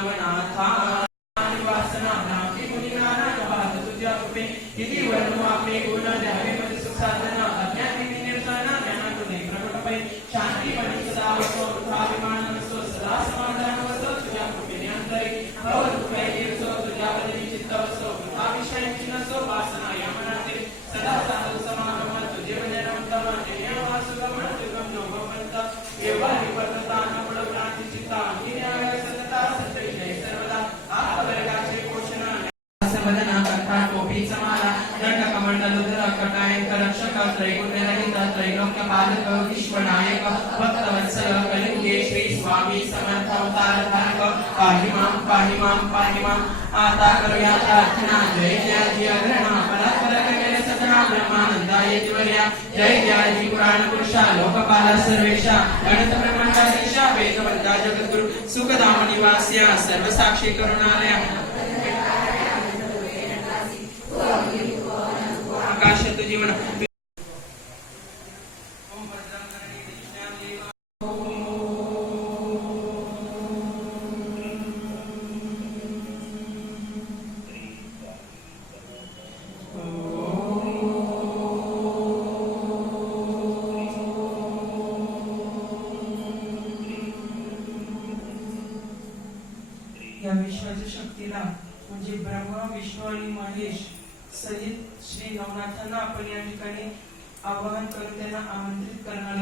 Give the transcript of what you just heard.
नवनाथा वासना नाकी मुनिनाना नवात तुझ्या कृपे किती वर्णू आपले गुण द्यावे मध्ये सुख साधना अज्ञानी निर्सना ज्ञान तुझे प्रकट पै शांती बनी सदा वसो अभिमान नसो सदा समाधान वसो तुझ्या कृपेने अंतरी भव दुःखै तीर्सो तुझ्या बदली चित्त वसो विषय नसो वासना यमनाते सदा साधु समागम तुझे वने रमतम जय वासुगम तुगम जोगवंत एवा विपत्ता नवळ क्रांती चित्ता निराय सतता सत्य जय सर्वदा आपवर्गाचे पोषण सर्वदना कथा टोपी समाला दंड कमंडल रुद्र कटायक रक्षक त्रैगुण्य रहित त्रैलोक्य पालक विश्वनायक भक्तवत्सल कलियुगे श्री स्वामी समर्थ अवतार धारक पाहि मां आता करूया प्रार्थना जय जय अग्रणा परात्पर केले सतना ब्रह्मानंदाय तिवर्या जय जय पुराण पुरुषा लोकपाला सर्वेशा गणित ब्रह्मांडाधीशा वेदवंता जगद्गुरु सुखधाम निवास्या सर्व साक्षी करुणालया आकाशात जीवन या विश्वाच्या शक्तीला म्हणजे ब्रह्मा विष्णू आणि महेश सहित श्री नवनाथांना आपण या ठिकाणी आवाहन करून त्यांना आमंत्रित करणार